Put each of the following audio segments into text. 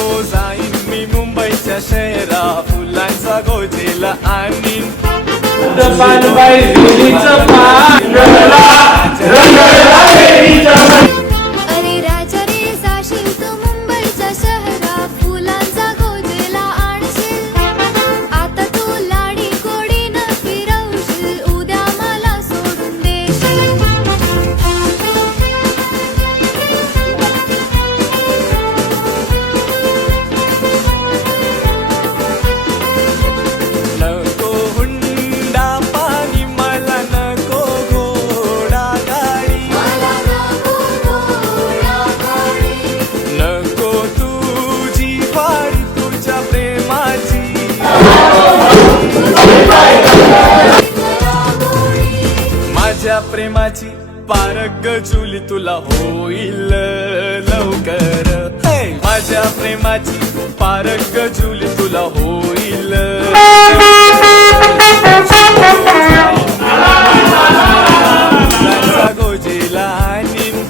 गो जाईन मी मुंबईच्या शहरा फुलांचा गोजेला आणीन पानबाई जुलीचं पान रंगला वेलीचं मन. अरे राजा रे जाशील तू मुंबईच्या शहरा फुलांचा गोजेला आणशील आता तू लाडी गोडीनं फिरवशील उद्या मला सोडून देशील नको हुंडा पाणी मला नको घोडा गाडी नको तुझी फाडी तुझ्या प्रेमाची माझ्या प्रेमाची पारग जुली तुला होईल लवकर हे माझ्या प्रेमाची पारग जुली तुला होईल फुलांचा गोजेला आणीन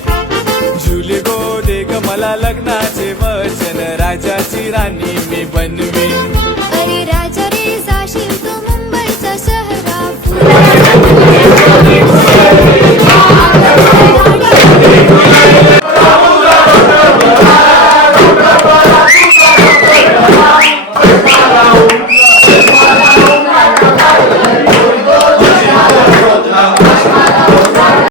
जुली गो दे ग मला लग्नाचे वचन राजाची राणी मी बनवीन